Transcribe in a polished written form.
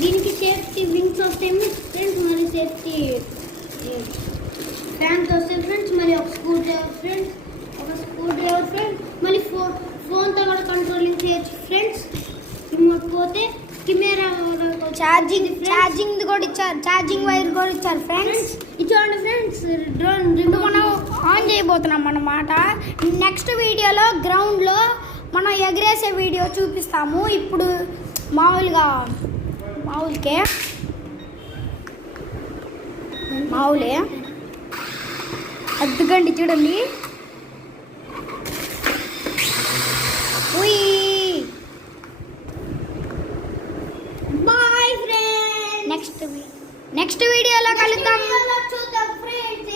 దీనికి safety wings వస్తాయి ఫ్రెండ్స్, మరి సేఫ్టీ ఫ్యాన్స్ వస్తాయి ఫ్రెండ్స్, మరి ఒక స్క్రూ డ్రైవర్ ఫ్రెండ్స్, మళ్ళీ ఫోన్తో కూడా కంట్రోలింగ్ చేయొచ్చు ఫ్రెండ్స్. రిమోట్ పోతే కెమెరా ఛార్జింగ్ కూడా ఇచ్చారు, ఛార్జింగ్ వైర్ కూడా ఇచ్చారు ఫ్రెండ్స్. ఇచ్చాడు ఫ్రెండ్స్. డ్రోన్ మనం ఆన్ చేయబోతున్నాం అన్నమాట. నెక్స్ట్ వీడియోలో గ్రౌండ్లో మనం ఎగరేసే వీడియో చూపిస్తాము. ఇప్పుడు మామూలే అద్దుకండి చూడండి. బాయ్ ఫ్రెండ్స్, నెక్స్ట్ వీడియోలో కలుద్దాం. చూద్దాం ఫ్రెండ్స్.